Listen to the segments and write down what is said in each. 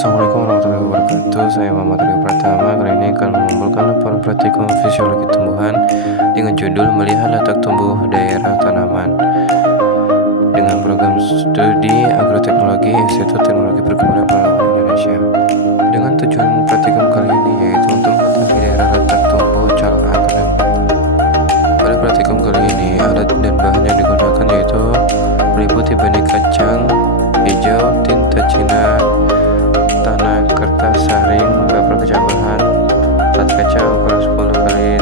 Assalamualaikum warahmatullahi wabarakatuh. Saya Muhammad Rio Pratama. Kali ini akan mengumpulkan laporan praktikum fisiologi tumbuhan dengan judul Melihat Letak Tumbuh Daerah Tanaman dengan program studi agroteknologi Institut Teknologi Perkebunan Perlahan Indonesia. Dengan tujuan praktikum kali ini yaitu untuk mengetahui daerah letak tumbuh calon akar dan batang. Pada praktikum kali ini alat dan bahan yang digunakan yaitu meliputi benih kacang hijau, tinta Cina, tanah kertas saring, paper kecambahan, plat kaca ukuran 10 kali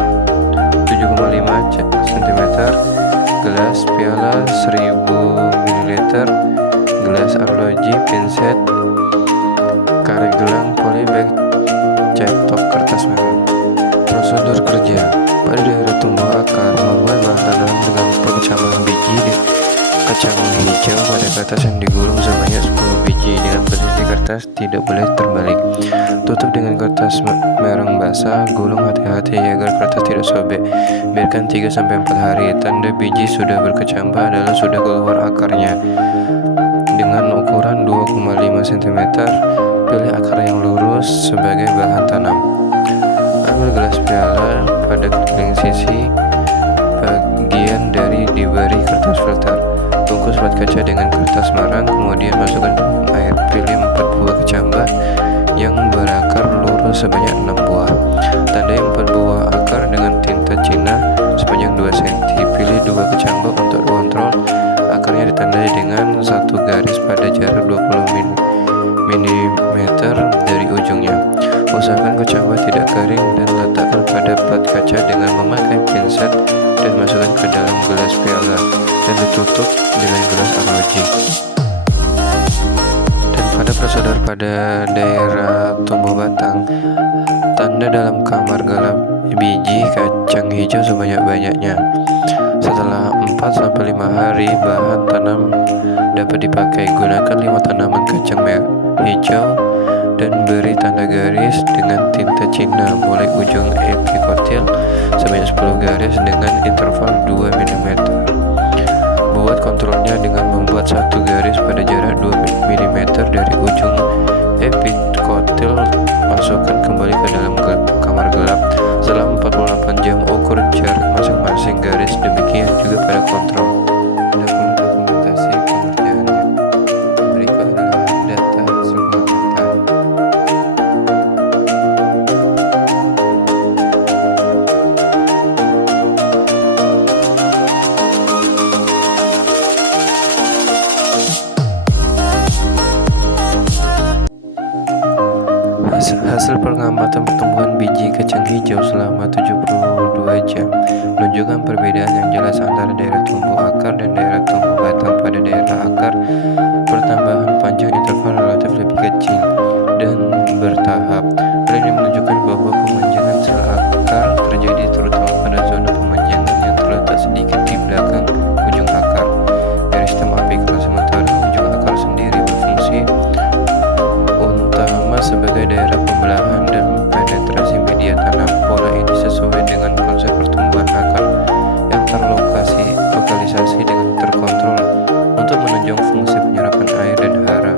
7,5 cm, gelas piala 1000 ml, gelas arloji, pinset, karet gelang, polybag, cetok kertas merah. Prosedur kerja pada daerah tumbuh akar membuat bahan tanam dengan perkecambahan biji di kacang hijau pada kertas yang digulung sebanyak 10 biji dengan posisi kertas tidak boleh terbalik. Tutup dengan kertas merang basah, gulung hati-hati agar kertas tidak sobek. Biarkan 3-4 hari. Tanda biji sudah berkecambah adalah sudah keluar akarnya. Dengan ukuran 2,5 cm, pilih akar yang lurus sebagai bahan tanam. Ambil gelas piala pada keliling sisi bagian dari diberi kertas filter. Bungkus plat kaca dengan kertas marang, kemudian masukkan air. Pilih 4 buah kecambah yang berakar lurus sebanyak 6 buah. Tandai 4 buah akar dengan tinta Cina sepanjang 2 cm. Pilih 2 kecambah untuk kontrol. Akarnya ditandai dengan 1 garis pada jarak 20 mm dari ujungnya. Usahakan kecambah tidak kering dan letakkan pada plat kaca dengan memakai pinset dan masukkan ke dalam gelas piala dan ditutup dengan gelas arloji. Dan pada prosedur pada daerah tumbuh batang, tanda dalam kamar gelap biji kacang hijau sebanyak-banyaknya. Setelah 4-5 hari bahan tanam dapat dipakai. Gunakan 5 tanaman kacang hijau dan beri tanda garis dengan tinta Cina mulai ujung epikotil sebanyak 10 garis dengan interval 2 mm. Buat kontrolnya dengan membuat 1 garis pada jarak 2 mm dari ujung epikotil. Masukkan kembali ke dalam kamar gelap setelah 48 jam. Ukur jarak masing-masing garis. Demikian juga pada kontrol. Ada pula dokumentasi pengerjaannya. Berikut adalah data hasil pengamatan. Hasil pengamatan pertumbuhan biji kacang hijau selama 72 jam menunjukkan perbedaan yang jelas antara daerah tumbuh akar dan daerah tumbuh batang. Pada daerah akar, pertambahan panjang interval relatif lebih kecil dan bertahap. Hal ini menunjukkan bahwa pemanjangan sel akar terjadi terutama pada zona pemanjangan yang terletak sedikit di belakang ujung akar dari stem apikal, sementara ujung akar sendiri berfungsi utama sebagai daerah pembelahan dan penetrasi media tanam. Pola ini sesuai dengan konsep pertumbuhan akar yang terlokalisasi dengan terkontrol untuk menunjang fungsi penyerapan air dan hara.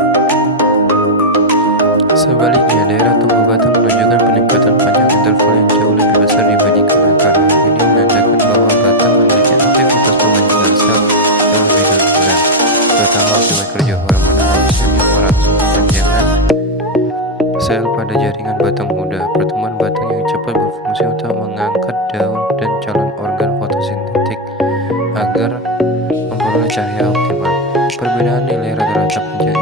Sebaliknya, daerah tumbuh batang menunjukkan peningkatan panjang interval yang jauh lebih besar dibandingkan akar. Hal ini menandakan bahwa batang memiliki aktivitas pemanjangan sel yang lebih dominan, terutama akibat kerja hormon kalsium yang merangsang pemanjangan sel pada jaringan batang muda. Pertumbuhan batang yang cepat berfungsi untuk mengangkat daun dan calon organ fotosintetik agar memperoleh cahaya optimal. Perbedaan nilai rata-rata panjang